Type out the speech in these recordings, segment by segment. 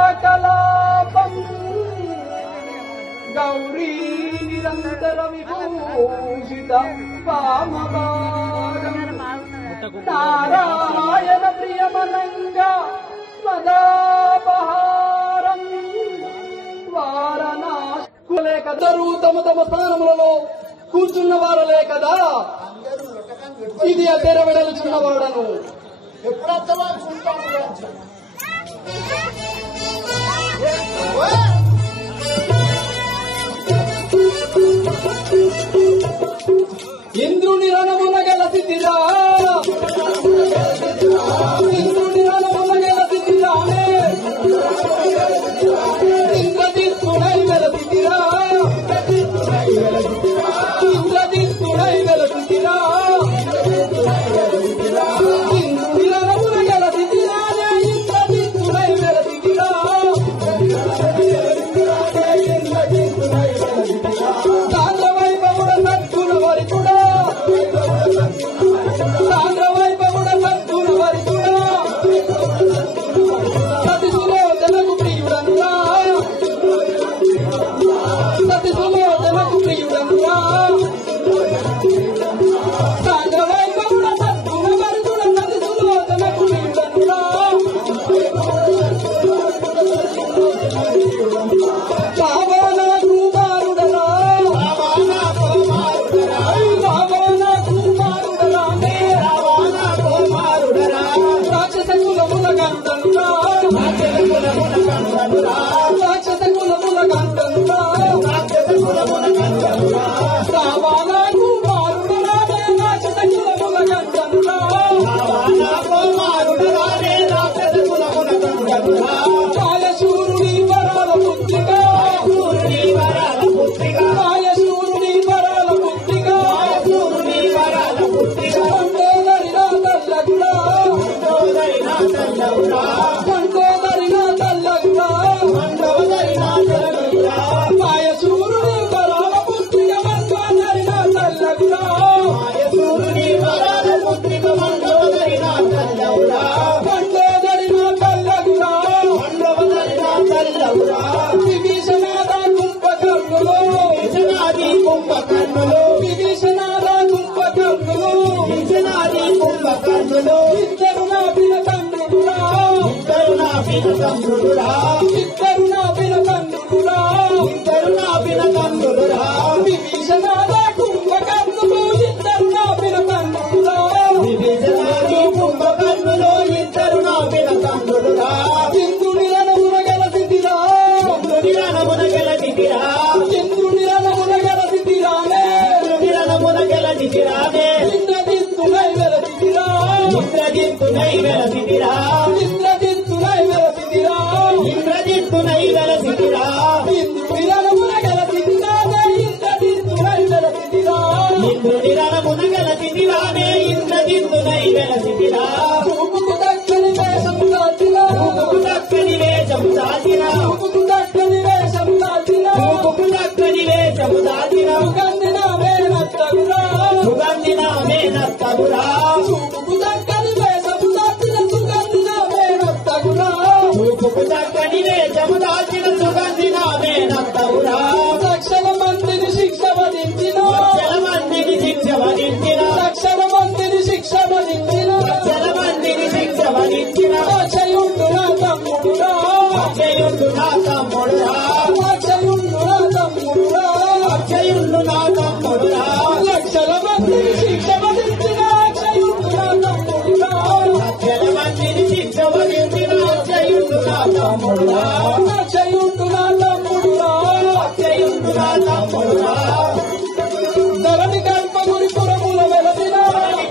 జటాకలాపం గౌరీ నిరంతర విభూషిత పామవారం నారాయణ ప్రియమనంగ మదాపహారం వారణాశులే కదరు తమ తమ స్థానములలో కూర్చున్న వారలే కదా. ఇది అద్దెర వెడలుచున్నవాడను ఎప్పుడంతలా ఇంద్రుని రణమున గెలసిద్దిరా, ఇంద్రుని రణమున గెలసిద్దిరానే, ఇంద్రజిత్తుడై వెలసిద్దిరా, ఇంద్రజిత్తుడై వెలసిద్దిరా, ఇంద్రుని రణమున గెలసిద్దిరానే, ఇంద్రజిత్తుడై వెలసిద్దిరా, లక్షల మందిని శిక్ష వధించిన, లక్షల మందిని శిక్ష వధించిన, అక్షయుండు నా తమ్ముడురా, అక్షయుండు నా తమ్ముడురా, అక్షయుండు నా తమ్ముడురా, లక్షల మందిని శిక్ష వధించిన అక్షయుండు నా తమ్ముడురా, లక్షల మందిని శిక్ష వధించిన అక్షయుండు నా తమ్ముడురా, అక్షయుండు నా తమ్ముడురా, అక్షయుండు నా తమ్ముడురా. ధరణి కల్పగురిపురముల వెలసిన,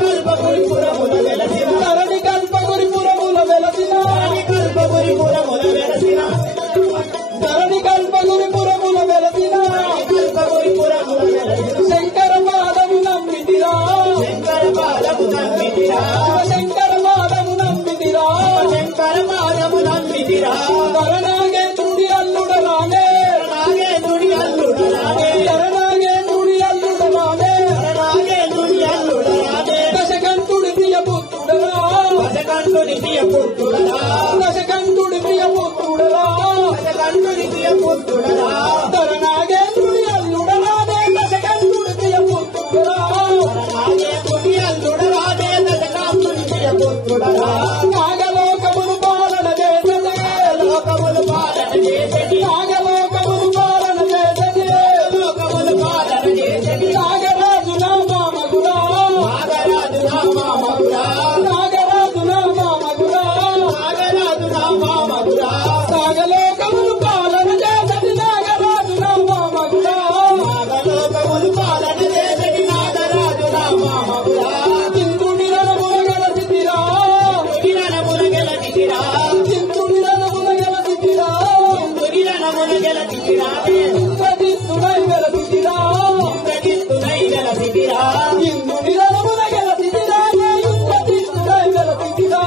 కల్పగురిపురముల వెలసిన, ధరణి కల్పగురిపురముల వెలసిన, కల్పగురిపురముల వెలసిన, ధరణి కల్పగురిపురముల వెలసిన, కల్పగురిపురముల వెలసిన, శంకర పాదము నమ్మితిరా, శంకర పాదము నమ్మితిరా, శంకర పాదము నమ్మితిరా, శంకర పాదము నమ్మితిరా. ధరణాగేంద్రుడి అల్లుడరానే, నాగేంద్రుడి అల్లుడరానే, ధరణాగేంద్రుడి అల్లుడరానే, నాగేంద్రుడి అల్లుడరానే, దశకంఠుడి ప్రియ పుత్రుడరా, దశకంఠుడి ప్రియ పుత్రుడరా, దశకంఠుడి ప్రియ మగుడా సాగలోకములు పాలన చేసటి నాగరాజు రామగుడా నాగలోకములు పాలన చేసటి నాగరాజు రామగుడా ఇంద్రుని రణమున గెలచితిరా ఇంద్రుని రణమున గెలచితిరా ఇంద్రుని రణమున గెలచితిరా ఇంద్రుని రణమున గెలచితిరా ఇంద్రజిత్తుడై గెలచితిరా ఇంద్రజిత్తుడై గెలచితిరా ఇంద్రుని రణమున గెలచితిరా ఇంద్రజిత్తుడై గెలచితిరా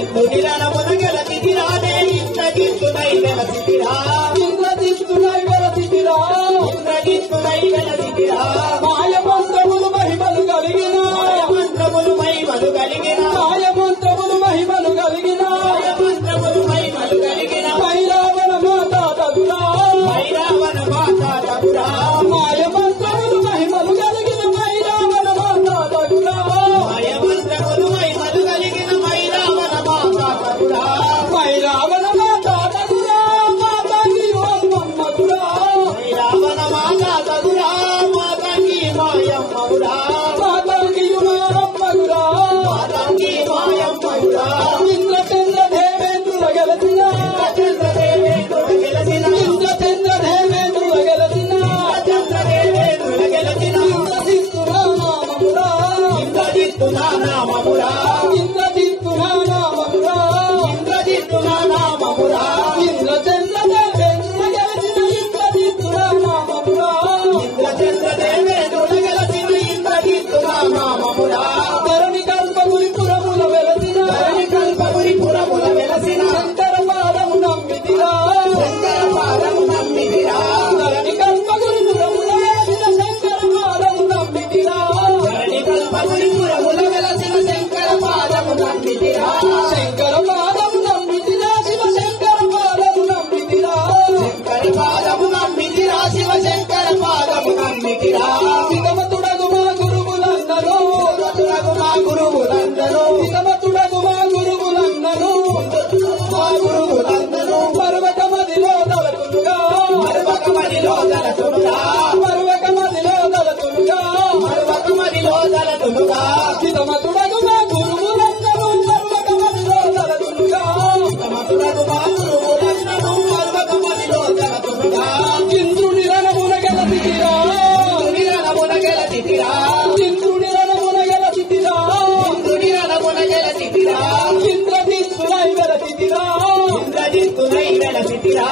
ఇంద్రుని రణమున గెలచితిరా ఇంద్రజిత్తుడై గెలచితిరా ఇంద్రజిత్తుడై గెలచితిరా ఇంద్రజిత్తుడై గెలచితిరా మాయమంత్రములు మహిమలు కలిగిన మాయమంత్రములు మహిమలు కలిగిన మాయమంత్రములు మహిమలు కలిగిన మాయమంత్రములు మహిమలు కలిగిన మైరావణ మాత తగురా మైరావణ మాత తగురా మాయమంత్రములు మహిమలు కలిగిన మైరావణ మాత తగురా మాయమంత్రములు మహిమలు కలిగిన మైరావణ మాత తగురా మైరావణ మాత తగురా మాతాకి ఓమ్మగురా మైరావణ మాత తగురా మాతాకి మాయమ్మగురా మాతాకి మాయమ్మగురా మాతాకి మాయమ్మగురా ఇంద్రచంద్ర దేవేంద్రుల గెలచిన ఇంద్రచంద్ర దేవేంద్రుల గెలచిన ఇంద్రచంద్ర దేవేంద్రుల గెలచిన ఇంద్రచంద్ర దేవేంద్రుల గెలచిన ఇంద్రజిత్తునా నామమురా ఇంద్రజిత్తునా నామమురా ఇంద్రజిత్తునా నామమురా ఇంద్రజిత్తునా నామమురా ఇంద్రచంద్ర దేవేంద్రుల గెలచిన ఇంద్రజిత్తునా నామమురా ఇంద్రచంద్ర దేవేంద్రుల గెలచిన ఇంద్రజిత్తునా నామమురా ధరణి కల్పముని పురముల వెలసిన ధరణి కల్పముని పురముల వెలసిన శంకర పాదము నమ్మితిరా శంకర పాదము నమ్మితిరా ధరణి కల్పముని పురముల వెలసిన శంకర పాదము నమ్మితిరా ధరణి కల్పముని పురముల వెలసిన శంకర పాదము నమ్మితిరా శంకర పాదము నమ్మితిరా శివ శంకర పాదము నమ్మితిరా శంకర పాదము నమ్మితిరా శివ శంకర పాదము నమ్మితిరా విగమతుడగు మా గురువులందరూ విగమతుడగు మా గురువులందరూ విగమతుడగు మా గురువులందరూ మా గురువులందరూ పర్వతమదిలో దళతులుగా పర్వతమదిలో దళతులుగా పర్వతమదిలో దళతులుగా పర్వతమదిలో దళతులుగా విగమతుడగు మా గురువులందరూ పర్వతమదిలో దళతులుగా విగమతుడగు మా గురువులందరూ పర్వతమదిలో దళతులుగా ఇంద్రుని రణమున గెలచితిరా ఇంద్రుని రణమున గెలచితిరా ఇంద్రుని రణమున గెలచితిరా ఇంద్రుని రణమున గెలచితిరా ఇంద్రజిత్తుడై గెలచితిరా ఇంద్రజిత్తుడై గెలచితిరా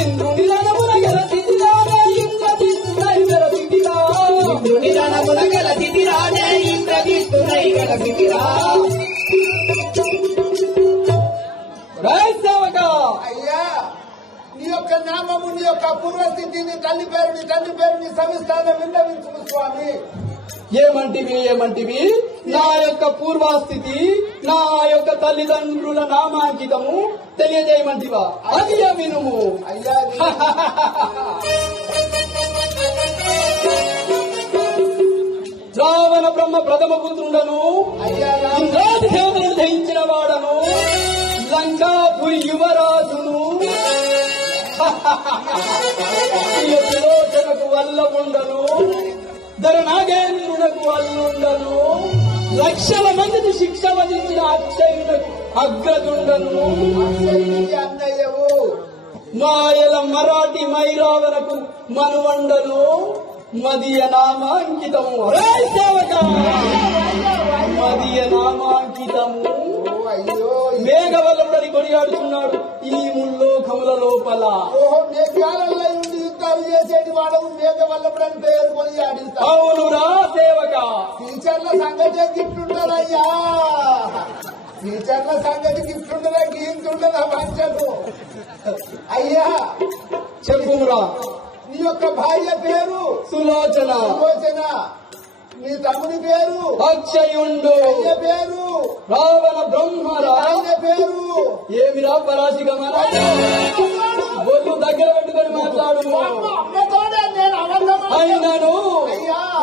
ఇంద్రుని రణమున గెలచితిరా ఇంద్రజిత్తుడై గెలచితిరా ఇంద్రుని రణమున గెలచితిరా ఇంద్రజిత్తుడై గెలచితిరా రైట్ సేవక అయ్యా నీ యొక్క నామము నీ యొక్క పూర్వస్థితి నీ తండ్రి పేరు నీ సవిస్తానం విన్నవించుము స్వామి. ఏమంటివి నా యొక్క పూర్వస్థితి నా యొక్క తల్లిదండ్రుల నామాంకితము తెలియజేయమంటివా అది వినుము. అయ్యా రావణ బ్రహ్మ ప్రథమ పుత్రుడను అయ్యా ఇంద్రాది దేవతలను జయించిన వాడను లంకాపురి యువరాజును సులోచనకు వల్లముండను ధరనాగేంద్రునకు వల్లుండను లక్షల మందిని శిక్ష వధించిన అక్షయునకు అగ్రదుండను అన్నయ్యవు మాయల మరాఠీ మైరావనకు మనువండను మదియ నామాంకితము. సేవక మదియ నామాంకితము అయ్యో మేఘవల్లభుడని కొనియాడుతున్నాడు ఈ ముల్లోకముల లోపల. మేఘాలలో ఉండి యుద్ధాలు చేసేటి వాడవు మేఘవల్లభుడని పేరు కొని ఆడిస్తావు. అవునురా సేవక టీచర్ల సంగతి గిట్టుండదయ్యా టీచర్ల సంగతి గిట్టుండదా గీంతుండదా మంచకు. అయ్యా చెప్పురా నీ యొక్క భార్య పేరు సులోచన నీ తమ్ముని పేరు అక్షయుండు అయ్య పేరు రావణ బ్రహ్మరా ఆయన పేరు ఏమిరా పరాశిగమన బొల్లు దగ్గర పెట్టుకొని మాట్లాడు. అమ్మతోనే నేను అబద్ధం అయినను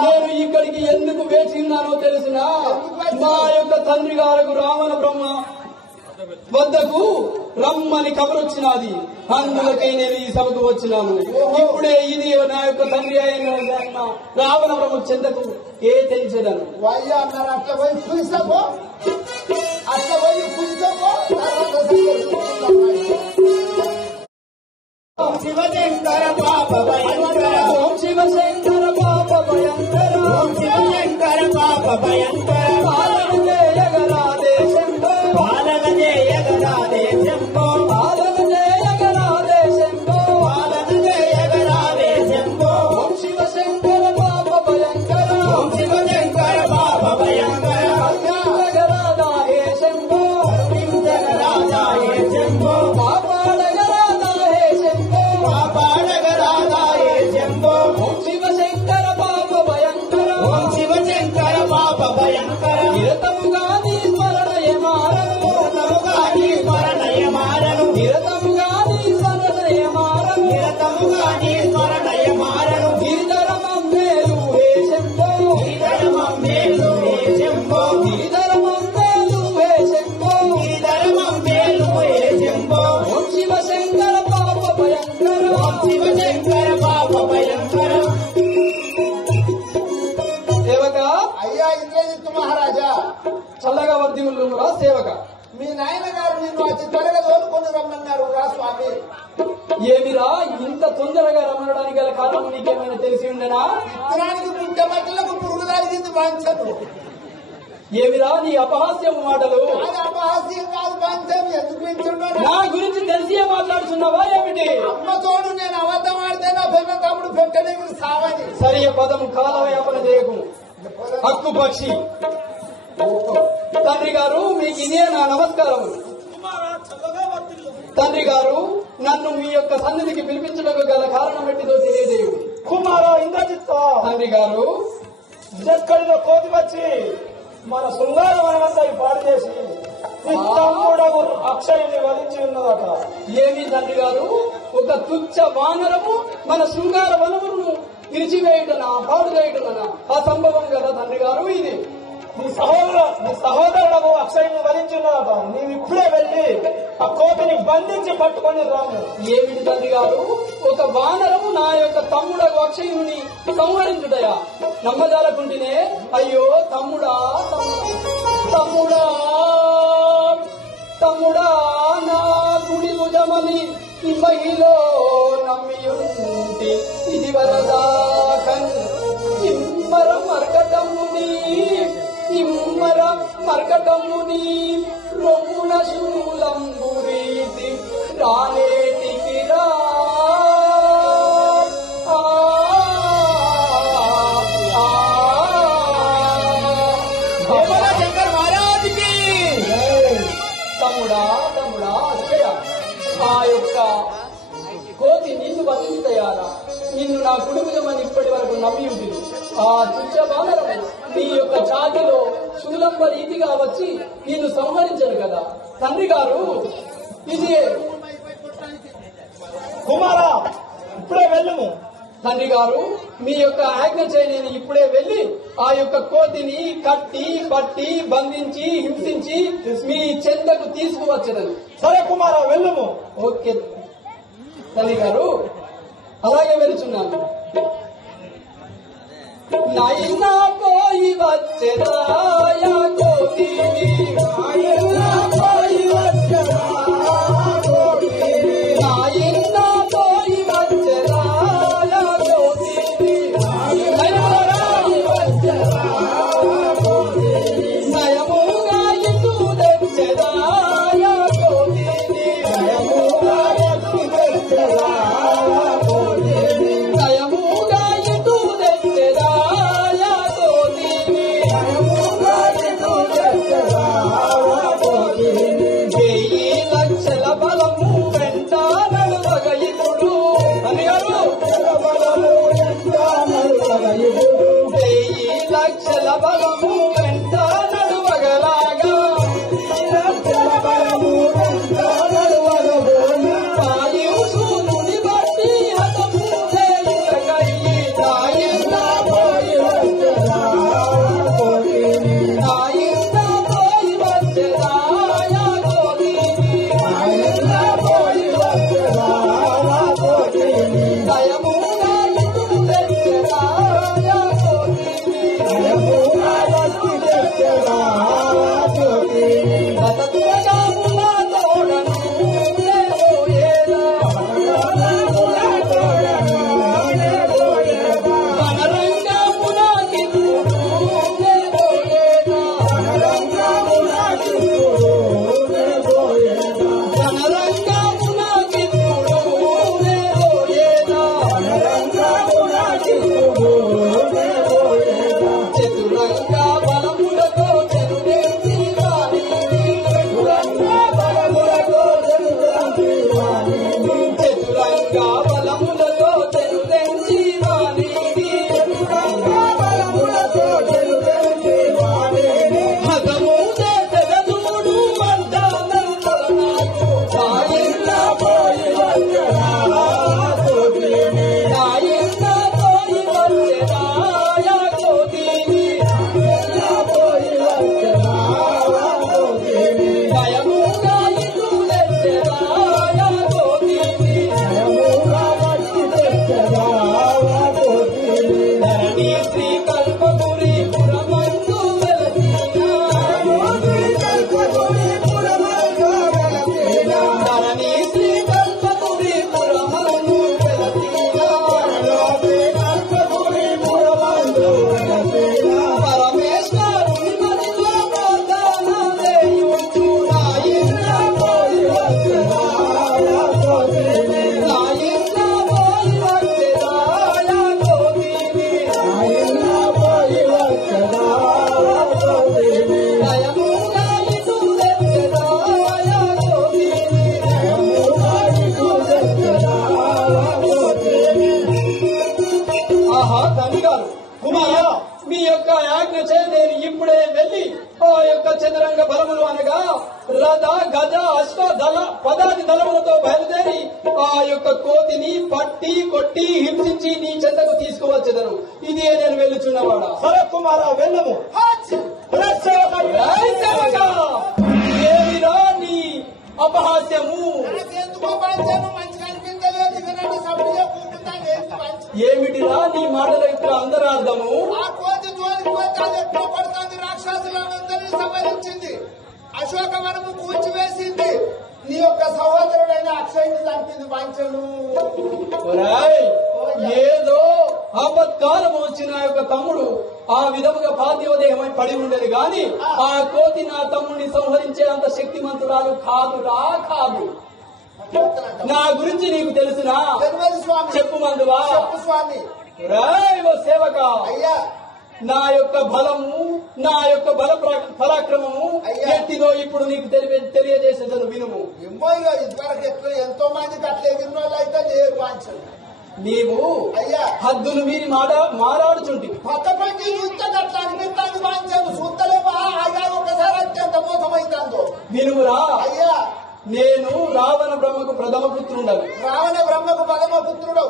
నేను ఇక్కడికి ఎందుకు వేచిందానో తెలిసిన మా యొక్క తండ్రి గారికి రావణ బ్రహ్మ వద్దకు రమ్మని కబరొచ్చినది. అందులకై నేను ఈ సభకు వచ్చినాను. ఇప్పుడే ఇది నా యొక్క తండ్రి అయిన రావణ బ్రహ్మ చెందకు ఏ తెలిసేదను. అయ్యా అన్నారు అట్లా పోయి చూసుకో తర్వాత శంకర పాప భయంకర ఓం శివ శంకర పాప భయంకర ఓం శివ శంకర పాప భయంకర పాలన చేయగరాదే శంభో పాలన చేయగరాదే శంభో పాలన చేయగరాదే శంభో పాలన చేయగరాదే శంభో ఓం శివ శంకర పాప భయంకర ఓం శివ శంకర పాప భయంకర కరుణించగరాదాయే శంభో కరుణించగరాదాయే శంభో కాపాడగరాదాయే శంభో కాపాడగరాదాయే శంభో ఓం శివ శంకర పాప భయంకర ఓం శివ శంకర పాప భయంకర నిరతముగా నీ స్మరణయ మారను నిరతముగా నీ స్మరణయ మారను నిరతముగా నీ స్మరణయ మారను నిరతముగా నీ స్మరణయ మారను గిరిధరమమ్మేలు హే శంభో గిరిధరమమ్మేలు హే శంభో గిరిధరమమ్మేలు హే శంభో గిరిధరమమ్మేలు హే శంభో ఓం శివ శంకర పాప భయంకర ఓం శివ శంకర పాప భయంకర సేవక అయ్యా ఇంద్రజిత్ మహారాజా చల్లగా వర్ధిల్లురా సేవక మీ నాయన గారు నిన్ను వచ్చి త్వరగా తోలుకొని రమ్మన్నారు రా స్వామి ఏమిరా ఇంత తొందరగా రమ్మడానికి గల కారణం నీకేమైనా తెలిసి ఉండనా విత్తనానికి పుట్ట బట్టలకు పురుగు తగిలింది వాంఛను ఏమిరా నీ అపహాస్యపు మాటలు అది అపహాస్యం కాదు వాంఛం ఎందుకు పెంచున్నాడు నా గురించి తెలిసే మాట్లాడుతున్నావా ఏమిటి అమ్మ తోడు నేను అబద్ధం ఆడితే నా పెద్ద తమ్ముడు పెట్టలేము సావని సరి పదం కాలవ్యాపన చేయకు హక్కు పక్షి తండ్రి గారు మీకు ఇదే నా నమస్కారం తండ్రి గారు నన్ను మీ యొక్క సన్నిధికి పిలిపించడానికి గల కారణం ఎట్టిదో తెలియజేయు కుమారా ఇంద్రజిత్ తండ్రి గారు ఎక్కడిదో కోతి వచ్చి మన శృంగార వనమంతా పాడు చేసి నీ తమ్ముడగు అక్షయుని వధించి ఉన్నదట. ఏమి తండ్రి గారు ఒక తుచ్చ వానరము మన శృంగార వనమును విరిచివేయుటనా పాడు చేయుటనా ఆ సంభవం కదా తండ్రి గారు ఇది నీ సహోదరుడు అక్షయుని వధించి ఉన్నదట. నీవు ఇప్పుడే వెళ్లి ఆ కోతిని బంధించి పట్టుకొని రాము. ఏమిటి తండ్రి గారు ఒక వానరము నా యొక్క తమ్ముడకు అక్షయుని సంహరించుటయా నమ్మజాలకుంటేనే అయ్యో తమ్ముడా తమ్ముడా తమ్ముడా నా గుడి భుజమని మహిలో నమ్మియుంటి ఇది వరదాకన్ ఇమ్మరం మరకటమ్ముని ఇమ్మర మరకటమ్ముని రొమ్మున శూలంబురీతి రానేటికి రా శంకర్ మహారాజుకి తమ్ముడా తమ్ముడా అక్షయ ఆ యొక్క కోతి నిన్ను బంధించయారా నిన్ను నా కుటుంబమని ఇప్పటి వరకు నమ్మి ఉంటుంది ఆ తుచ్చ బాలరము నీ యొక్క ఛాతిలో శూలంబ రీతిగా వచ్చి నిన్ను సంహరించను కదా తండ్రి గారు ఇది కుమారా ఇప్పుడే వెళ్ళము. తండ్రి గారు మీ యొక్క ఆజ్ఞ చేయ నేను ఇప్పుడే వెళ్లి ఆ యొక్క కోతిని కట్టి పట్టి బంధించి హింసించి మీ చెందకు తీసుకువచ్చదని. సరే కుమారా వెళ్ళము. ఓకే తల్లి గారు అలాగే వెళ్తున్నాను. నాయనా పోయి వచ్చెదాయా కోతిని నాయనా పోయి వచ్చెదాయా కోతిని నాయనా పోయి వచ్చెదాయా కోతిని నాయనా పోయి వచ్చెదాయా కోతిని నయముగా ఇటు తెచ్చెదాయా కోతిని నయముగా ఇటు తెచ్చెదాయా కోతిని నయముగా ఇటు తెచ్చెదాయా కోతిని నయముగా ఇటు తెచ్చెదాయా నా ఇంట్లో పోయి వచ్చేదా కోతిని నయముగా ఇటు తెచ్చదా కోతిని ఆహా తండ్రి గారు కుమారా మీ యొక్క ఆజ్ఞ చే నేను ఇప్పుడే వెళ్లి ఆ యొక్క చతురంగ బలములు అనగా రథ గజ అశ్వ దళ పదాది దళములతో బయలుదేరి ఆ యొక్క కోతిని పట్టి కొట్టి హింసించి నీ చెంతకు తీసుకువచ్చేదను ఇదే నేను వెళ్ళుచున్నవాడా సరే కుమారా వెళ్ళము. ఏమిరా నీ అపహాస్యము ఎందుకో పంచాను మంచిగా అనిపించలేదు. ఇక నన్ను సభ్యుగా కూర్చుంటాను. ఏమిటిరా నీ మాటల యొక్క అంతరార్థము ఆ కోతి జోలికి పోతే అది ఎట్లా పడుతుంది? రాక్షసులందరినీ సంహరించింది, అశోకవనము కూల్చివేసింది, నీ యొక్క సహోదరుడైన అక్షయుని చంపింది పంచను. ఒరేయ్, ఏదో ఆపత్కాలం వచ్చిన యొక్క తమ్ముడు ఆ విధముగా పార్థివదేహమై పడి ఉండేది గాని ఆ కోతి నా తమ్ముడిని సంహరించే అంత శక్తిమంతురాలు కాదురా కాదు. నా గురించి నీకు తెలుసునా? తెలియదు స్వామి. చెప్పు మందువా. చెప్పు స్వామి. ఒరేయ్ ఓ సేవక, అయ్యా నా యొక్క బలము నా యొక్క బల పరాక్రమము అయ్యా. ఎట్టిదో ఇప్పుడు నీకు తెలియజేసేదను వినుము. ఏమో ఇక ఇదివరకు ఎట్లా ఎంతో మందికి అట్లా ఎగిరిన వాళ్ళు అయితే లేరు పంచను. నీవు అయ్యా హద్దులు మీరి మారాడుచుంటి. కొత్త పంచి చూస్తే అట్లా అనిపిస్తాను పంచాను. చూస్తలేమా అయ్యా ఒకసారి అత్యంత మోసమైందో. వినుమురా, అయ్యా నేను రావణ బ్రహ్మకు ప్రథమ పుత్రుండను. రావణ బ్రహ్మకు పదమ పుత్రుడు.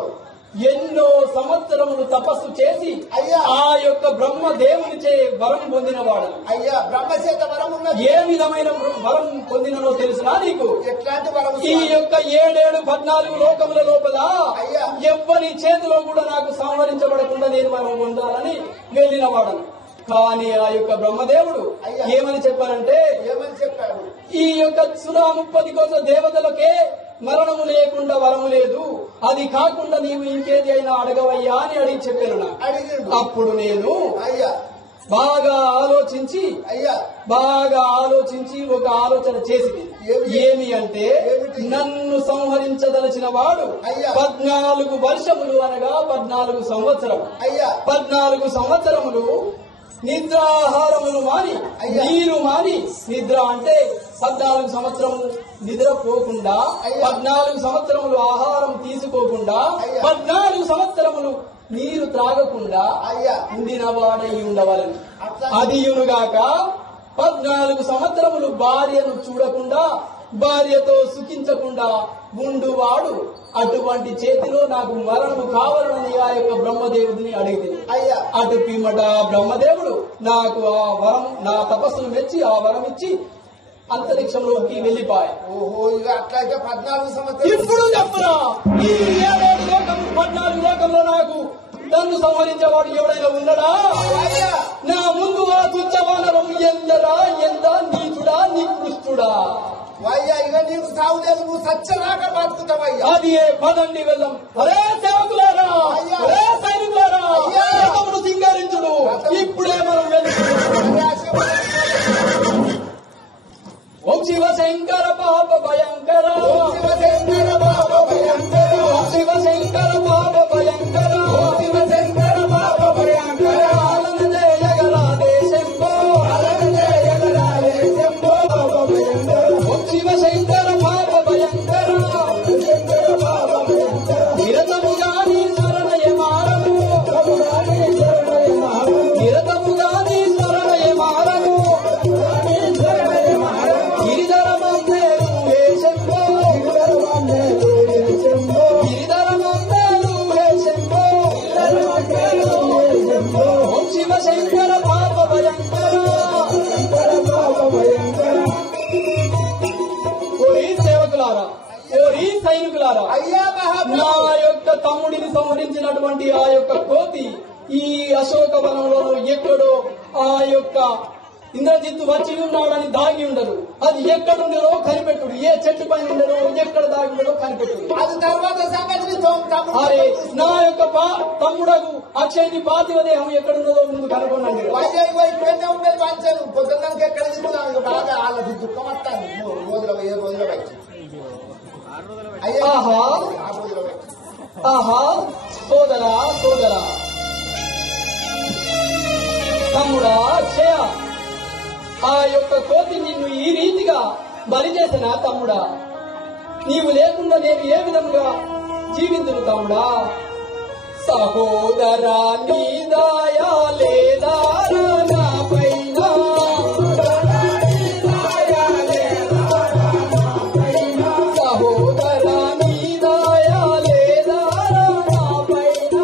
ఎన్నో సంవత్సరములు తపస్సు చేసి అయ్యా. ఆ యొక్క బ్రహ్మ దేవునిచే వరం పొందినవాడు. అయ్యా బ్రహ్మచేత వరం ఉన్నది. ఏ విధమైన వరం పొందినో తెలుసునా నీకు? ఎట్లాంటి వరం ఈ యొక్క 7 14 లోకముల లోపల అయ్యా. ఎవ్వరి చేతిలో కూడా నాకు సంహరించబడకుండా నేను మనం ఉండాలని వెళ్ళినవాడను. కానీ ఆ యొక్క బ్రహ్మదేవుడు అయ్యా. ఏమని చెప్పారంటే ఏమని చెప్పాడు? ఈ యొక్క 130 కోసం దేవతలకే మరణము లేకుండా వరము లేదు, అది కాకుండా నీవు ఇంకేది అయినా అడగవయ్యా అని అడిగి చెప్పాను నాకు. అడిగిండు. అప్పుడు నేను అయ్యా బాగా ఆలోచించి అయ్యా ఒక ఆలోచన చేసింది. ఏమి అంటే ఏమిటి? నన్ను సంహరించదలచిన వాడు అయ్యా. 14 వర్షములు అనగా 14 సంవత్సరం అయ్యా 14 సంవత్సరములు నిద్రాహారములు మాని అయ్యా. నీరు మాని, నిద్ర అంటే 14 సంవత్సరము నిద్రపోకుండా, అయ్యా. 14 సంవత్సరములు ఆహారం తీసుకోకుండా, అయ్యా. 14 సంవత్సరములు నీరు త్రాగకుండా అయ్యా ఉండిన వాడై ఉండవాలని. అట్లా అదియునుగాక 14 సంవత్సరములు భార్యను చూడకుండా, భార్యతో సుఖించకుండా ఉండువాడు అటువంటి చేతిలో నాకు మరణము కావాలని ఆ యొక్క బ్రహ్మదేవుడిని అడిగింది. అయ్యా అటు పిమ్మట బ్రహ్మదేవుడు నాకు ఆ వరం, నా తపస్సును మెచ్చి ఆ వరం ఇచ్చి అంతరిక్షంలోకి వెళ్లిపోయి. ఓహో ఇక అట్లయితే 14 సంవత్సరాలు. ఇప్పుడు చెప్పురా, ఈ 7 లోకం 14 లోకంలో నాకు నన్ను సంహరించేవాడు ఎవడైనా ఉన్నాడా? అయ్యా నా ముందు ఆ తుచ్చవానరం ఎందరా ఎంత నీచుడా నికృష్టుడా? అయ్యా ఇక నీకు సాగు లేదు, నువ్వు సత్యలాగా బతుకుతావయ్యా. అది పదండి వెళ్దాం. అరే సేవకులారా, అయ్యా. అరే సైనికులారా, అయ్యా. రథమును సింగారించుడు. ఇప్పుడే మనం ఓం శివశంకర పాప భయంకర, శివశంకర బాబా భయంకర, ఓం శివశంకర పాప భయంకర, శివశంకర బాబా భయంకర, పాలన జయగరాదే శంభో, అలన జయగరాలే శంభో బాబా భయంకర, ఓం శివశంకర పాప భయంకర, శంకర బాబా భయంకర, నిరతముగా నీ స్మరణయ మారను, ప్రభురాణి శరణయ మహారాజు, నిరతముగా నీ స్మరణయ మారను, శరణయ మహారాజు, గిరిధరమందే నువ్వే శంభో, గిరిధరమందే నువ్వే శంభో, గిరిధరమందే నువ్వే శంభో, గిరిధరమందే నువ్వే శంభో, ఓం శివశంకర పాప భయంకర. శంకర బాబా భయంకర. ఓరి సేవకులారా, ఓరి సైనికులారా, అయ్యా నా మహాప్రభు యొక్క తమ్ముడిని సంహరించినటువంటి ఆ యొక్క కోతి ఈ అశోకవనంలో ఎక్కడో ఆ యొక్క ఇంద్రజిత్తు వచ్చి ఉన్నాడని దాగి ఉండదు. అది ఎక్కడుండదో కనిపెట్టుడు, ఏ చెట్టు పైన ఉండదో ఎక్కడ దాగి ఉండదో కనిపెట్టుడు. అది తర్వాత సంగతి అరే నా యొక్క తమ్ముడకు అక్షయ్ని పార్థివ దేహం ఎక్కడున్నదో ముందు కనుగొనండి. వైజాగ్ ఇక్కడనే ఉండేది పంచాను. పొద్దున్నానికి ఎక్కడ తిరుగుతున్నాను బాగా వాళ్ళకి దుఃఖం వస్తాను. 3 రోజుల 7 రోజుల వచ్చి అయ్యా ఆహా ఆహా సోదరా సోదరా తమ్ముడా అక్షయ ఆ యొక్క కోతి నిన్ను ఈ రీతిగా బలి చేసిన తమ్ముడా నీవు లేకుండా నేను ఏ విధంగా జీవించును తమ్ముడా సహోదరా నీ దయా లేదా నా పైన సహోదరా నీ దయా లేదా నా పైన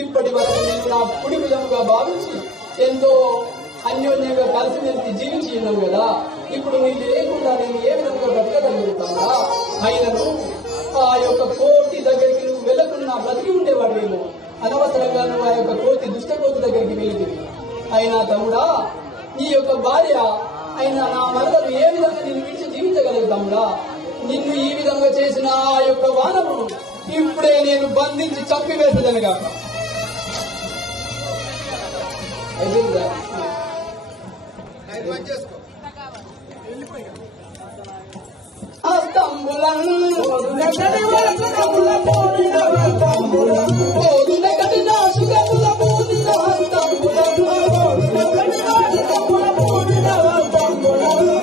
ఇప్పటి వరకు నేను నా పుడి విధముగా భావించి ఎంతో అన్యోన్యంగా కలిసిమెలిసి జీవించి ఉన్నావు కదా. ఇప్పుడు నీకు లేకుండా నేను ఏ విధంగా బ్రతకగలుగుతానా? అయినను ఆ యొక్క కోటి దగ్గరికి నువ్వు వెళ్లకుండా బ్రతికి ఉండేవాడేమో. అనవసరంగా నువ్వు ఆ యొక్క దుష్ట కోతి దగ్గరికి వెళ్ళింది. అయినా తమ్ముడా, నీ యొక్క భార్య అయినా నా మరదలు ఏ విధంగా నేను విడిచి జీవించగలవు తమ్ముడా? నిన్ను ఈ విధంగా చేసిన ఆ యొక్క వానము ఇప్పుడే నేను బంధించి చంపివేసేదనగా. ఆ స్తంభులను పోదున కఠిన సుగముల పూనిన హస్తంబులను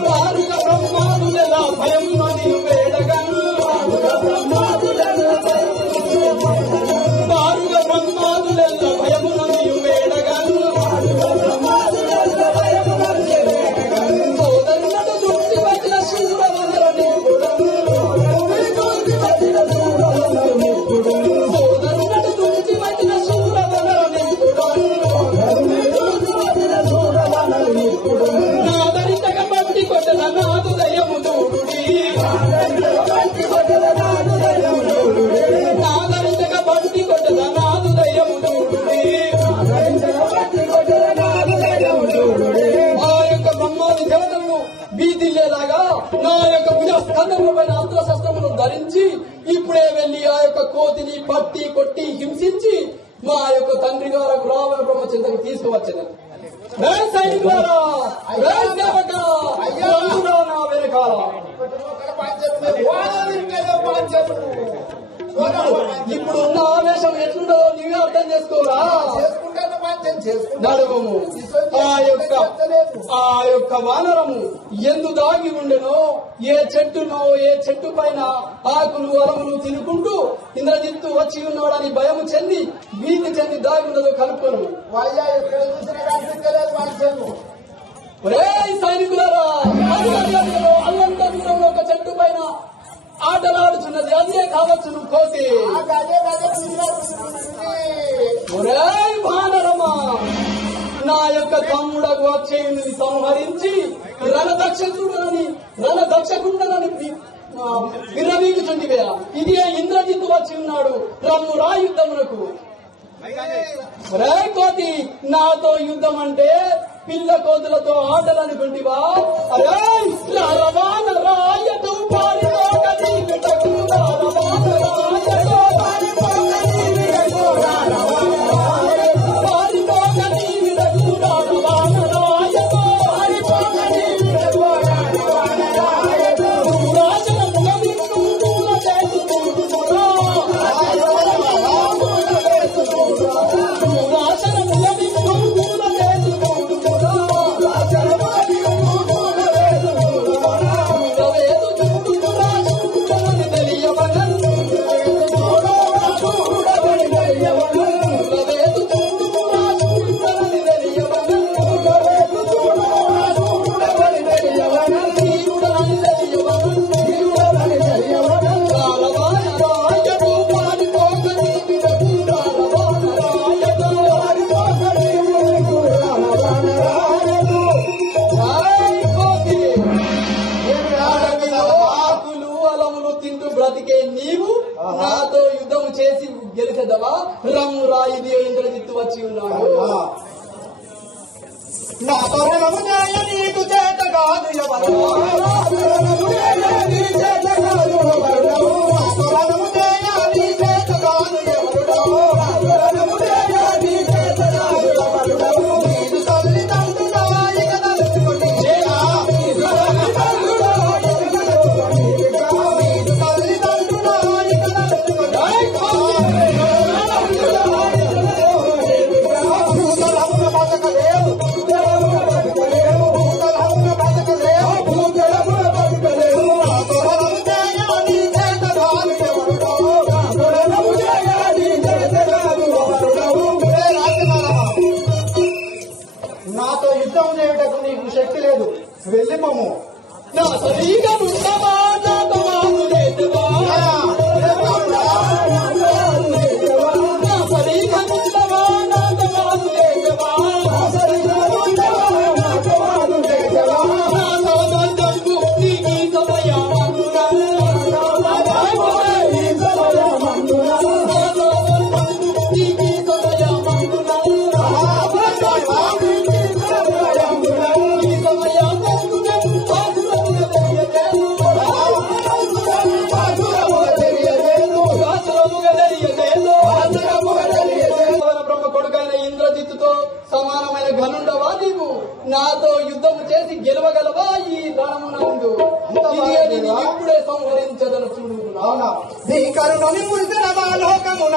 వారుగ బ్రహ్మాదులెలా భయమునని వేడగను వారుగ బ్రహ్మాదులెల్ల భయమునని వేడగను సోదరునడు దుర్చి వచ్చిన శూరవనరని సోదరునడు దుర్చి వచ్చిన శూరవనరని నాదరితగ బట్టి కొట్టల నాదు దయము చూడుడి నాదరితగ బట్టి కొట్టల నాదు దయము చూడుడి ఆ యొక్క బ్రహ్మాది దేవతలను వీధిల్లేలాగా నా యొక్క భుజస్కంధముల పైన అస్త్రశస్త్రములు ధరించి ఇప్పుడే వెళ్లి ఆ యొక్క కోతిని పట్టి కొట్టి హింసించి మా యొక్క తండ్రి గారు రావణ బ్రహ్మ చింతకు తీసుకువచ్చాను. సైనికులారా, సేవక నా వెనకాల ఇప్పుడు ఉన్న ఆవేశం ఎట్లుండదో నీవే అర్థం చేసుకోరా. నడువము ఆ యొక్క వానరము ఎందు దాగి ఉండెనో ఏ చెట్టునో ఏ చెట్టు పైన ఆకులు అలములు తినుకుంటూ ఇంద్రజిత్తు వచ్చి ఉన్నాడని భయము చెంది వీధి చెంది దాగి ఉండదో కనుక్కోను. సైనికులారా, అల్లంత దూరంలో ఒక చెట్టు పైన ఆటలాడుచున్నది అదే కావచ్చును కోతి. వానరమా, నా యొక్క తమ్ముడకు అక్షయుని సంహరించి రణదక్షకుండనని విరవీగుచుండివే. ఇదే ఇంద్రజిత్తు వచ్చి ఉన్నాడు, రమ్ము రా యుద్ధమునకు. కోతి, నాతో యుద్ధం అంటే పిల్ల కోతులతో ఆటలు అనుకుంటివా? అరే రవాణ రాయటు పారిపోక నీ బిడ్డకు రవాణ రాయటు పారిపోక నీ బిడ్డకు రవాణ రాయటు రాజనముల విష్ణు పూల చేతు చూడుమురా రాజనముల విష్ణు పూల చేతు చూడుమురా వేదు చూడుమురా చూడమని తెలియవనను వేదు చూడుమురా చూడమని ఆకులు అలములు తింటూ బ్రతికే నీవు నాతో యుద్ధం చేసి గెలిచెదవా? రమ్ము రాయిది ఇంద్రజిత్తు వచ్చి ఉన్నాడు. నా తరుణము న్యాయ నీకు చేత కాదు ఎవరు నాతో యుద్ధం చేయటకు నీకు శక్తి లేదు, వెళ్ళిపోము. నా సరిగా ఉండవా నాతో మాను లేదవా? నా సరిగా ఉండవా నాతో మాను లేదవా? నాతో దండంబు నీకు సమయమందునా సమానమైన ఘనుండవా నీవు? నాతో యుద్ధము చేసి గెలవగలవా? ఈ రణమునందు ఇప్పుడే సంహరించదను చూడు. అవునా, నీ కరుణని పురిసిన మా లోకమున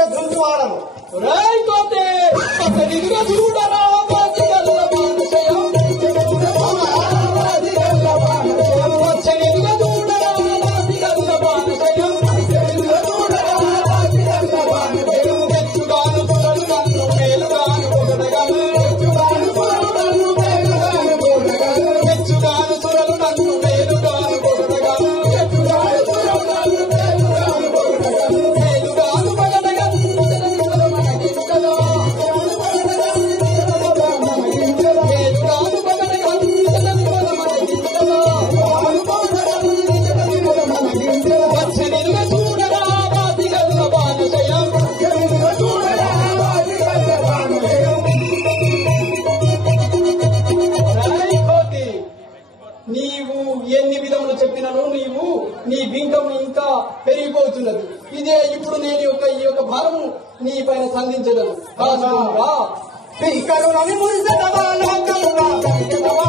ఇప్పుడే దుంచువాడను. రాయికోతే పక్కనిదిగా చూడరా బాధిగల్ల బాణశయం. వచ్చనిదిగా చూడరా బాధిగల్ల బాణశయం. తెచ్చుగాను సురలు నన్ను మేలుగాను పొగడగను. తెచ్చుగాను సురలు నన్ను మేలుగాను పొగడగను. మేలుగాను పగడగను. వచ్చనిదిగా చూడరా బాధిగల్ల బాణశయం. రాయికోతి, నీవు ఎన్ని విధములు చెప్పినను నీవు నీ బింకం ఇంకా పెరిగిపోతున్నది. ఇదే ఇప్పుడు నేను ఈ యొక్క భారము నీ పైన సంధించదను. కాసుకుంటా కరుణని మురిసెదవా లోకముగా కరిగెదవా.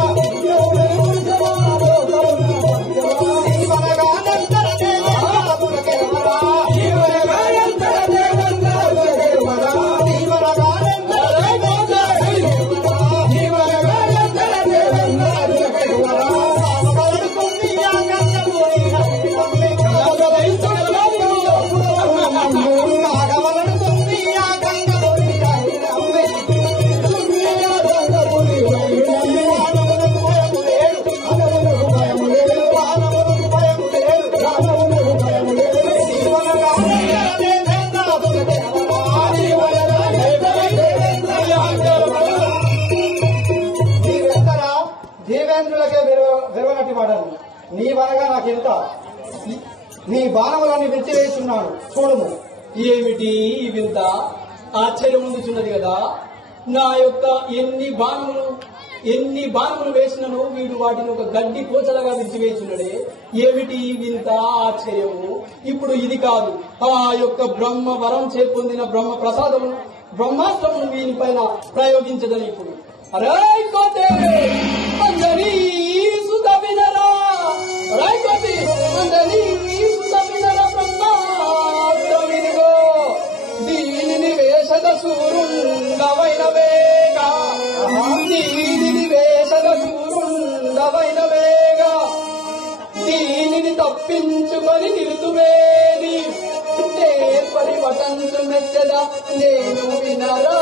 దేవేంద్రులకే వెరవనట్టి వాడను. నీవనగా నాకెంత. నీ బాణములన్నీ విడిచివేస్తున్నాను చూడుము. ఏమిటి ఈ వింత? ఆశ్చర్యం ఉంచున్నది కదా. నా యొక్క ఎన్ని బాణములు వేసినను వీడు వాటిని ఒక గడ్డి కోచలుగా విడిచివేస్తున్నాడే. ఏమిటి ఈ వింత ఆశ్చర్యము? ఇప్పుడు ఇది కాదు, ఆ యొక్క బ్రహ్మ వరం చేపొందిన బ్రహ్మ ప్రసాదము బ్రహ్మాస్త్రమును వీనిపైన ప్రయోగించదని ఇప్పుడు. రాయికోతే అందరి సుత వినరా. రాయికోతే అందరి సుత వినరా. బ్రహ్మాస్త్రమిదిగో దీనిని వేషద సూరుండవైన వేగా. దీనిని వేషద సూరుండవైన వేగా. దీనిని తప్పించుకొని నిలుతువేది నేర్పరి వటంచు మెచ్చద నేను వినరా.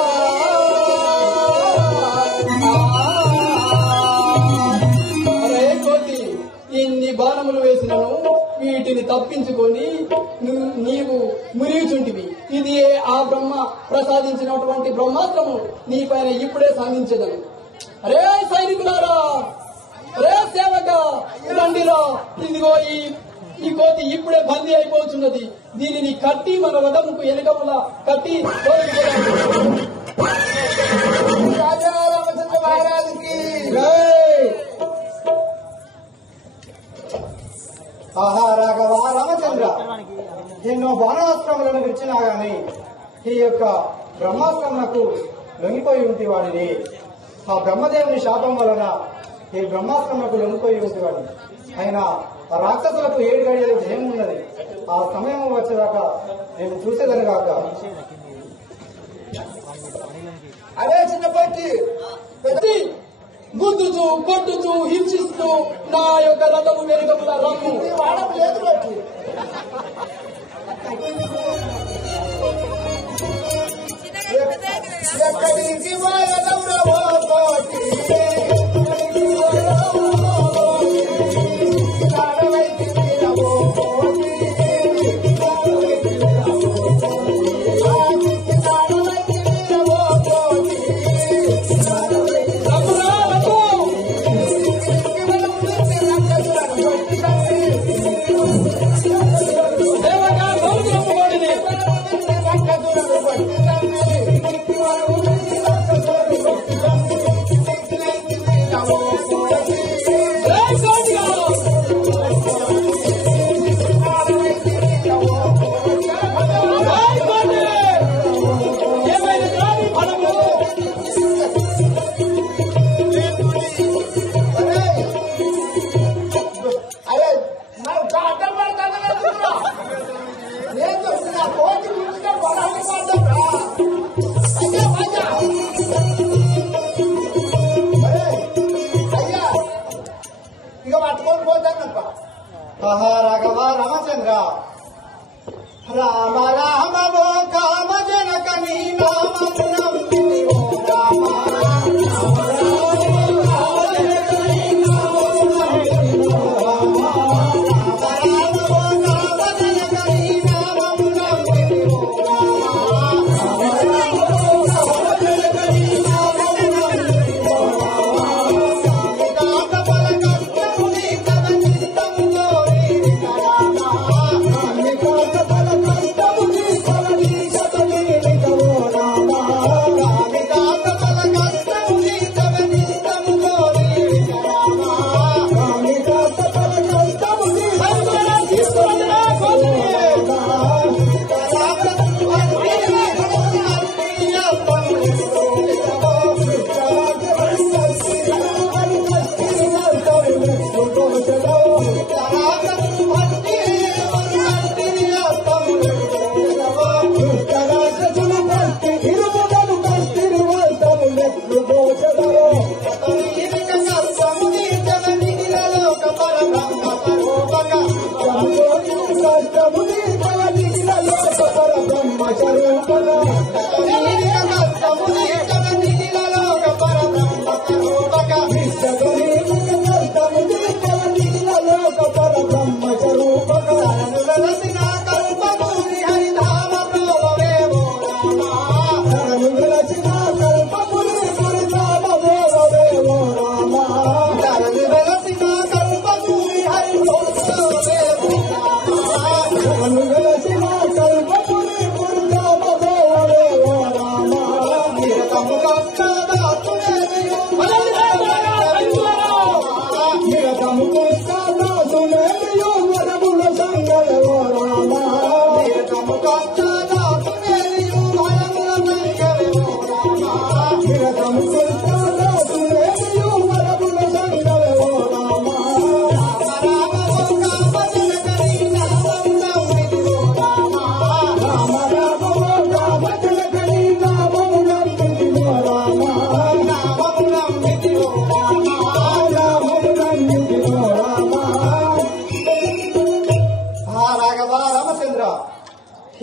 అరే కోతి, ఇన్ని బాణములు వేసినను వీటిని తప్పించుకొని నీవు మురియుచుంటివి. ఇది ఆ బ్రహ్మ ప్రసాదించినటువంటి బ్రహ్మాస్త్రము నీ పైన ఇప్పుడే సాధించదను. అరే సైనికులారా, అరే సేవక రండిరా. ఇదిగో ఈ కోతి ఇప్పుడే బందీ అయిపోతున్నది. దీనిని కట్టి మన రథముకు వెనుకముల కట్టి రాజా రామచంద్ర మహారాజుకి ఆహా రాఘవ రామచంద్ర, ఎన్నో బాణాస్త్రములను విడిచినా గాని ఈ యొక్క బ్రహ్మాస్త్రమునకు లొంగిపోయి ఉంటే వాడిని. ఆ బ్రహ్మదేవుని శాపం వలన ఈ బ్రహ్మాస్త్రమునకు లొంగిపోయి ఉంటే వాడిని. అయినా ఆ రాక్షసులకు 7 గడియలు జయం ఉన్నది. ఆ సమయం వచ్చేదాకా నేను చూసేదని కాక. అరే చిన్నపట్టి గుద్దుతూ కొట్టుతూ హింసిస్తూ నా యొక్క రథము వెనుకముల రమ్ము. వాడకు లేదు బట్టి ఎక్కడికి వాయనవురవో కోటి. రమ్మురా రమ్ము. ఆహా రాఘవ రామచంద్ర రామ రామ ఓ కామ జనక నీ నామమునం వినివో రామ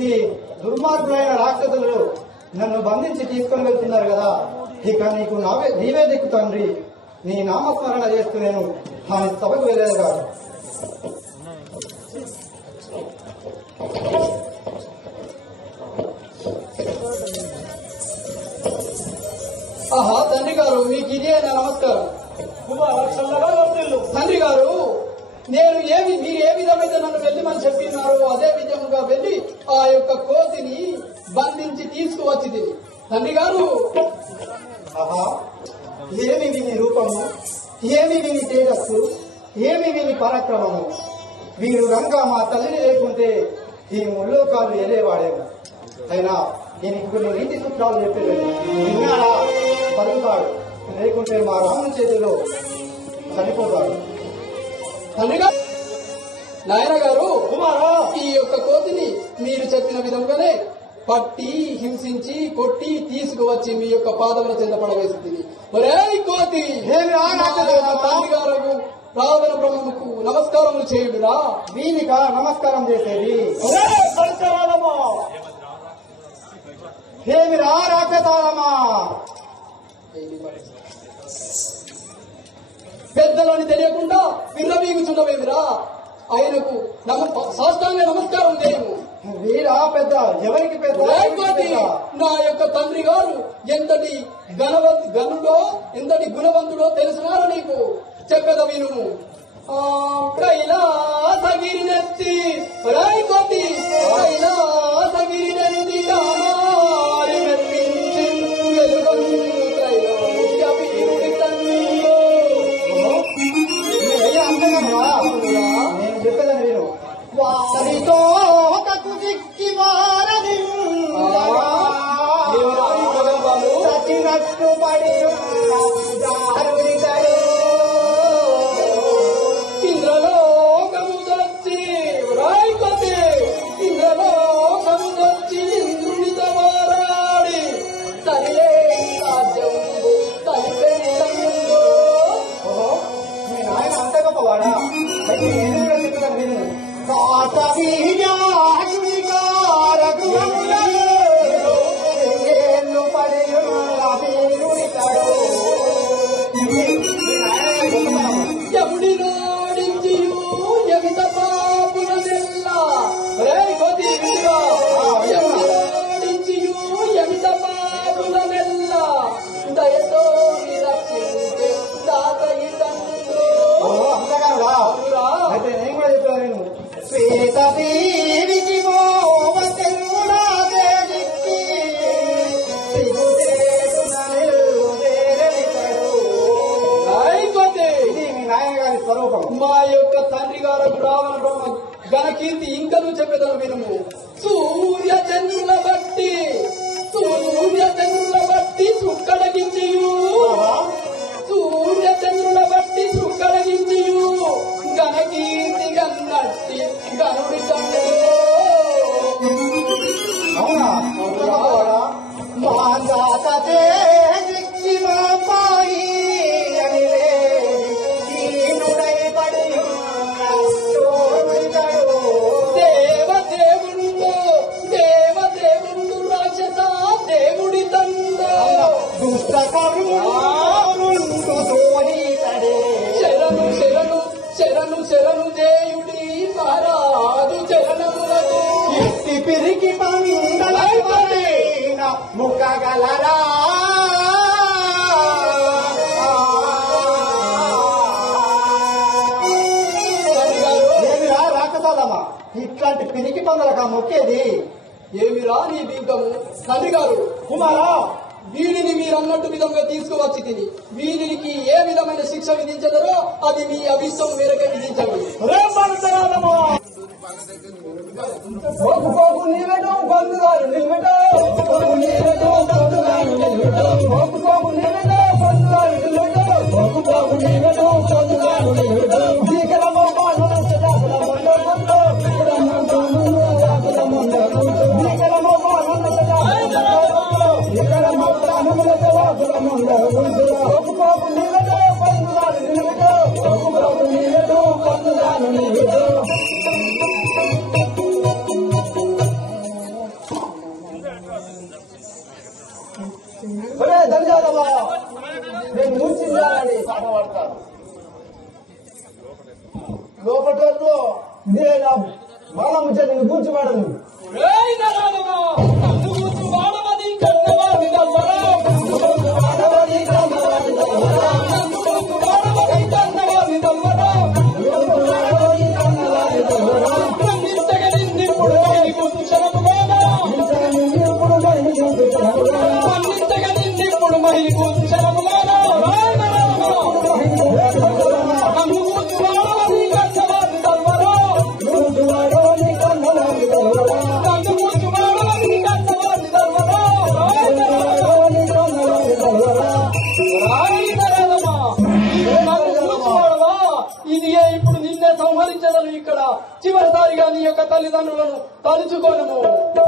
ఈ దుర్మార్గులైన రాక్షసులు నన్ను బంధించి తీసుకొని వెళ్తున్నారు కదా, ఇక నీకు నీవే దిక్కు తండ్రి. నీ నామస్మరణ చేస్తూ నేను ఆయన సభకు వెళ్ళేది కాదు. ఆహా తండ్రి గారు, మీకు ఇదే నా నమస్కారం. తండ్రి గారు, మీరు ఏ విధమైతే నన్ను వెళ్ళమని చెప్పినారో అదే విధంగా వెళ్ళి ఆ యొక్క కోతిని బంధించి తీసుకువచ్చింది. తండ్రి గారు, ఆహా ఏమి విని రూపము, ఏమి విని తేజస్సు, ఏమి విని పరాక్రమము. వీరు గంగ మా తల్లిని లేకుంటే ఈ ముల్లోకాలు ఎలేవాడేమో. అయినా దీనికి కొన్ని నీతి సూత్రాలు చెప్పేది విన్నాడా పలుకుతాడు, లేకుంటే మా రాముని చేతిలో చనిపోతాడు. తండ్రి గారు, నాయన గారు, ఈ యొక్క కోతిని మీరు చెప్పిన విధంగానే పట్టి హింసించి కొట్టి తీసుకువచ్చి మీ యొక్క పాదముల చెంద పడవేసింది. ఒరే కోతి, తండ్రి గారు రావణ బ్రహ్మకు నమస్కారములు చేయుడురా. వీనిక నమస్కారం చేసేది ఏమిరా రాక్షసాలమా? పెద్దలని తెలియకుండా విర్రవీగుచున్నవేమిరా? ఆయనకు సాష్టాంగ నమస్కారం చేయము. వీరా పెద్ద, ఎవరికి పెద్ద? నా యొక్క తండ్రి గారు ఎంతటి గనుడో ఎంతటి గుణవంతుడో తెలుసునారా నీకు? చెప్పేద విను. కైలాసగిరినెత్తి రాయికోతి, కైలాసగిరినెత్తి రామారి మెప్పించి నేను చెప్పేదని నేను వారితో చిక్కి వారది సచినట్టు పడి ఇంద్రలోకము వచ్చి రాయిపోతే సీతీరికి మోవ తెలుగురాజేకి నాయనగారి స్వరూపం. మా యొక్క తండ్రి గారు రావణ బ్రహ్మ ఘనకీర్తి ఇంకను చెప్పేదాను వినము. సూర్య చంద్రుల బట్టి సుక్కడగించియు సూర్య చంద్రుల బట్టి సుక్కడగించియు ఘనకీర్తి గన్నట్టి గనుడి తండ్రి. అవునా మాంజాతే దిక్కి మా పాయి అనిలే ఈనుడై పడి దేవదేవుడు రాక్షస దేవుడి తండ్రి దుష్ట కరుణుండు సోనీతడే శరణు శరణు శరణు శరణు దేవుడి మహారాజు చరణములకు ఎత్తి పిరికి పందల ముఖగలరా ఏమిరా రాకసాలమ్మా ఇట్లాంటి పిరికి పందలకా మొక్కేది? ఏమిరా నీ బింకము? తండ్రి గారు కుమారా వీడిని మీరన్నట్టు విధంగా తీసుకువచ్చి తిని వీడికి ఏ విధమైన శిక్ష విధించదరో అది మీ అభిష్టం మేరకే విధించండి. నీవెటో బంధుగారు నిలబెట్టో నీవెటో బంధుగారు నిలబెట్టో నీవెటో బంధుగారు నిలబెట్టో నీవెటో బంధుగారు నిలబెట్టో దీకరమ్మ బాణం సదాకుల మండపంలో దీకరమ్మ బాణం సదాకుల దీకరమ్మ బాణముల సదాకుల మండపంలో నీవెటో బంధుగారు నిలబెట్టో నీవెటో బంధుగారు నిలబెట్టో ధన్యవాదమా నేను మూర్చించాలని పాట పాడతాను. లోపట్లో నేను బాణం నేను కూర్చోబడను. ఇది ఇప్పుడు నిన్నే సంహరించదను. ఇక్కడ చివరిసారిగా నీ యొక్క తల్లిదండ్రులను తలుచుకోనము.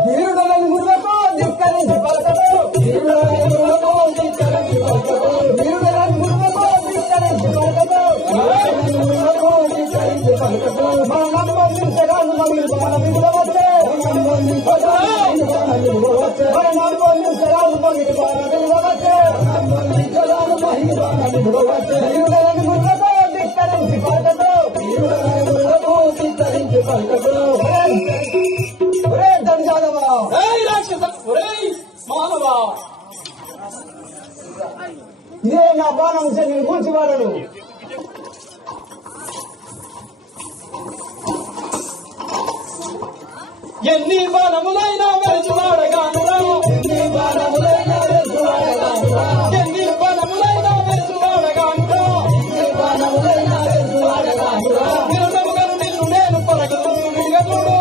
వీరుడలను ముర్రకు ధిక్కరించి పలకడు వీరుడలను ముర్రకు ధిక్కరించి పలకడు వీరుడలను ముర్రకు ధిక్కరించి పలకడు వీరుడలను ముర్రకు ధిక్కరించి పలకడు మన నమ్మొందించగాను మమ్మల్ని బాణ విడువచ్చే మన నమ్మొందించగాను మమ్మల్ని విడువచ్చే వీరుడలను ముర్రకు ధిక్కరించి పలకడు వీరుడలను ముర్రకు ధిక్కరించి పలకడు. మానవా ఇదే నా బాణం నేను కూర్చువాడను. ఎన్ని బాణములైనా మెరుచువాడగానురా ఎన్ని బాణములైనా వెలుచువాడగానురా ఎన్ని బాణములైనా మెరుచువాడగానురా ఎన్ని బాణములైనా వెలుచువాడగానురా నిరతముగను నిన్ను నేను పరగదుంతునిగా చూడు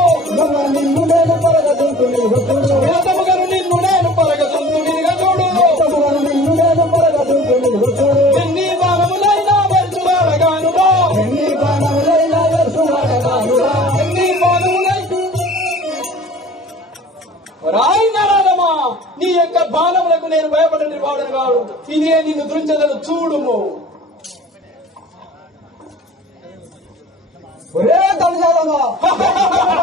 నిన్ను నేను పరగదుంతునిగా చూడు నిరతముగను నిన్ను నేను పరగదుంతునిగా చూడు నిన్ను నేను పరగదుంతునిగా చూడు ఎన్ని బాణములైనా మెరుచువాడగానురా ఎన్ని బాణములైనా వెలుచువాడగానురా ఎన్ని బాణములై రాయి నరాలమా నీ యొక్క బాణములకు నేను భయపడని వాడను కాదు. ఇదే నిన్ను దృంచదను చూడుము. ఒరే తల్లిదండ్రులమ్మా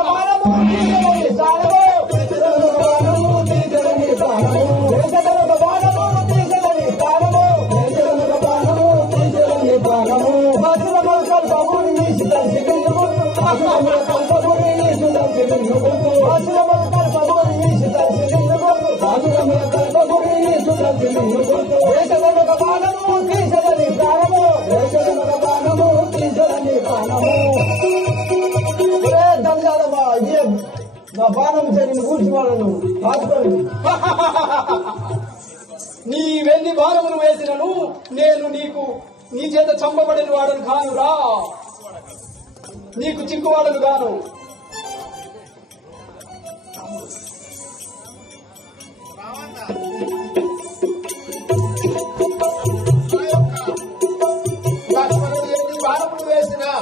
బాణము తీయని సానము బాణము తీయని సానము దేశదొక బాణము తీయని సానము దేశదొక బాణము తీయని బాణము బాసురమ కల్పముని నీసిదల్సి బిందుకుంటు బాసురమ కల్పముని నీసిదల్సి బిందుకుంటు బాసురమ కల్పముని నీసిదల్సి బిందుకుంటు బాసురమ కల్పముని నీసిదల్సి బిందుకుంటు దేశదొక బాణము తీయని సానము దేశదొక బాణము తీయని సానము. నా బాణం నిన్ను కూర్చి వాళ్ళను కాచుకొని నీవెన్ని బాణములు వేసినను నేను నీ చేత చంపబడిన వాడను కానురా, నీకు చిక్కువాడను గాను. లక్ష్మణుడు ఎన్ని బాణములు వేసినా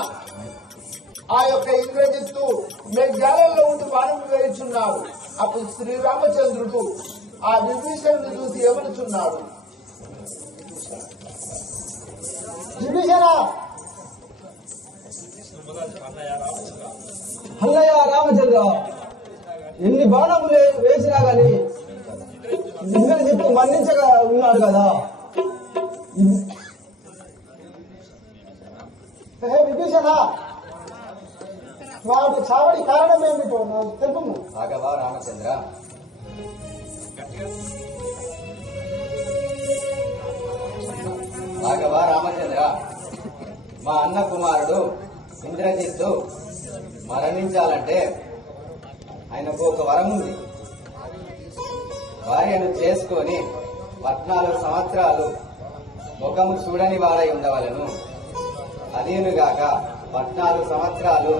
ఆ యొక్క ఇంద్రజిత్తు మేఘాలలో ఉండి బాణములు వేయించున్నాడు. అప్పుడు శ్రీరామచంద్రుడు ఆ విభీషణుడు చూసి ఏమనుచున్నాడు? విభీషణ, అన్నయ్య రామచంద్ర, ఎన్ని బాణములు వేసినా గాని ఇంద్రజిత్తు మరణించగా ఉన్నాడు కదా. విభీషణ, వాడు చావడి కారణం ఏమిటో నాకు తెలుపుము. రాఘవ రామచంద్ర, రాఘవ రామచంద్ర, మా అన్న కుమారుడు ఇంద్రజిత్తు మరణించాలంటే ఆయనకు ఒక వరం ఉంది. భార్యను చేసుకొని 14 సంవత్సరాలు ముఖము చూడని వాడై ఉండవలను. అదేనుగాక 14 సంవత్సరాలు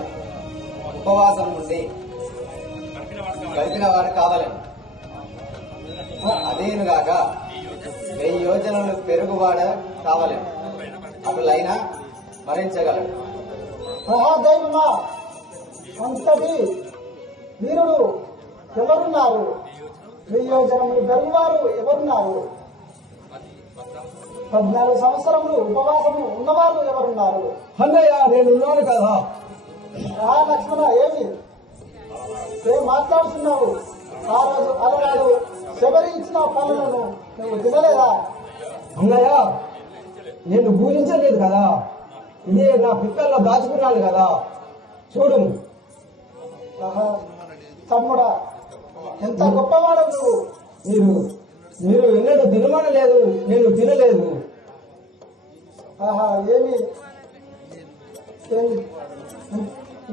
ఉపవాసం ఉండి గడిపిన వాడు కావాలను. అదేనుగాక 1000 యోజనలు పెరుగువాడ కావాలను. అటులైనా మరించగలడు. మహాదైవమా, అంతటి వీరుడు ఎవరున్నారు? 1000 యోజనములు పెరుగువారు ఎవరున్నారు? 14 సంవత్సరములు ఉపవాసము ఉన్నవారు ఎవరున్నారు? అన్నయ్య, నేనున్నాను కదా. లక్ష్మణ, ఏం మాట్లాడుతున్నావు? ఆ రోజు అలనాడు శబరి ఇచ్చిన పనులను నువ్వు తినలేదా? అన్నయ్య, నేను పూజించలేదు కదా, ఇదే నా పిక్కల్లో దాచుకున్నాను కదా. చూడు తమ్ముడా, ఎంత గొప్పవాడు నువ్వు. మీరు ఎన్నడూ తినమనలేదు, నేను తినలేదు.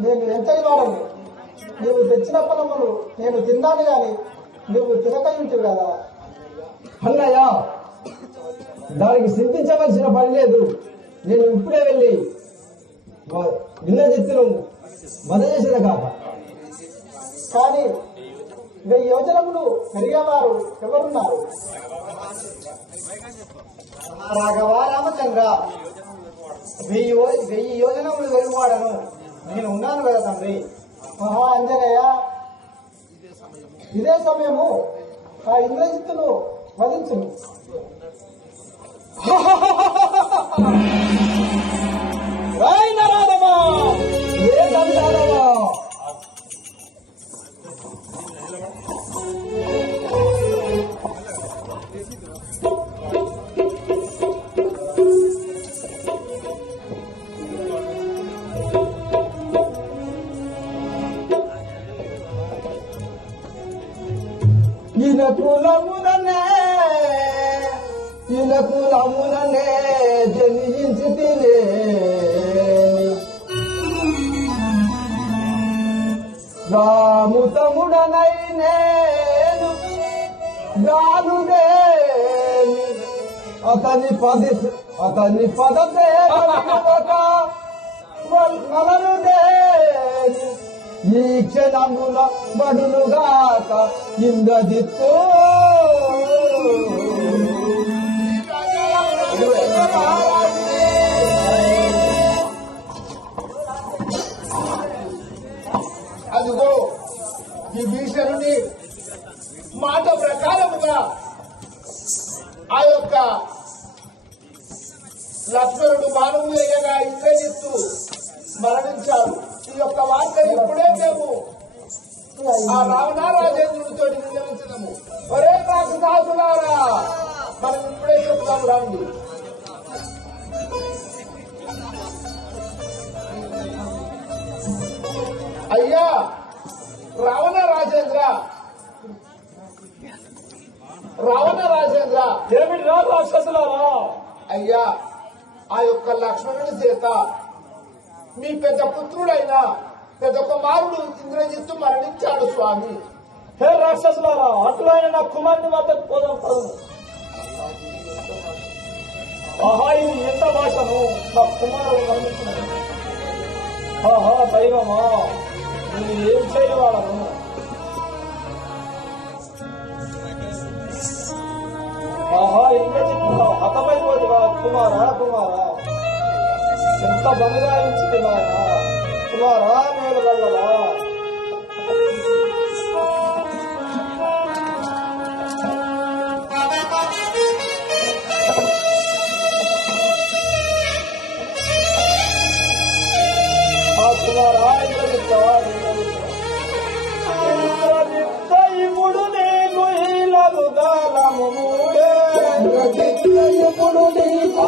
నేను ఎంతటి వాడను? నువ్వు తెచ్చిన పొలములు నేను తిన్నాను గాని నువ్వు తినకయించు కదా. అన్నయ్య, దానికి చింతించవలసిన పని లేదు. నేను ఇప్పుడే వెళ్ళి ఇంద్రజిత్తును వధ చేసిన కాక. కానీ 1000 యోజనములు పెరిగేవారు ఎవరున్నారు? రాఘవ రామచంద్ర, 1000 యోజనములు వెలువాడను నేను ఉన్నాను కదా తండ్రి. మహా అంజనేయ, ఇదే సమయము ఆ ఇంద్రజిత్తును వధించును. కులముననే జనించి తినే రాముతముడనై నేను గానుదేని అతని పదతే నలనుదేని ఈ క్షణముల బడులుగాక ఇంద్రజిత్తు అదిగో ఈ భీషణుని మాట ప్రకారముగా ఆ యొక్క లక్ష్మణుడు బాణము వేయగా ఇంద్రజిత్తు మరణించాడు. ఈ యొక్క వార్త ఇప్పుడే మేము ఆ రావణారాజేంద్రుడితో నిర్ణయించడము. ఒరే రాక్షసాసులారా, మనం ఇప్పుడే చెప్తాము రండి. అయ్యా రావణ రాజేంద్ర, ఏమిటి రాక్షసులారా? అయ్యా, ఆ యొక్క లక్ష్మణుడి చేత మీ పెద్ద పుత్రుడైన పెద్ద కుమారుడు ఇంద్రజిత్తు మరణించాడు స్వామి. హే రాక్షసులారా, అటులైన నా కుమారుని వద్దకు పోదాం. ఆహా, ఇది ఎంత భాషను, నా కుమారుడు మరణించినది. ఆహా దైవమా, నేను ఏం చేయవాడను? ఆహా, ఇంద్రజిత్తు హతమైపోతుగా కుమారా, కుమారా, ఎంత బలిదాయించింది నాయన. కుమారా, నేను వెళ్ళలా? కుమారా, ఇంద్రజిత్త ఇప్పుడు నీకు ఈలకు కాలము మూడే. ఇప్పుడు నీకు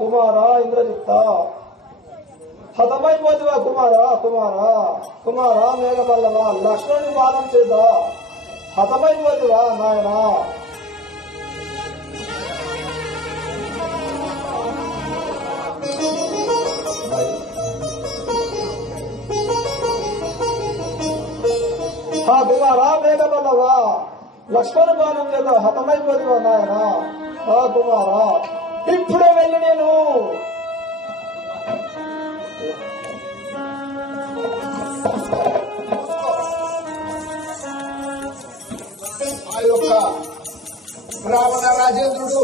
కుమారా, ఇంద్రజిత్త హతమైపోతువా కుమారా, కుమారా, కుమారా, మేఘపల్లవా, లక్ష్మణుని బాధం చేత హతమైపోతువా నాయనా. కుమారా, మేఘపల్లవా, లక్ష్మణుని బాధం చేత హతమైపోతువా నాయనా. కుమారా, ఇప్పుడే వెళ్ళి నేను ఆ యొక్క రావణ రాజేంద్రుడు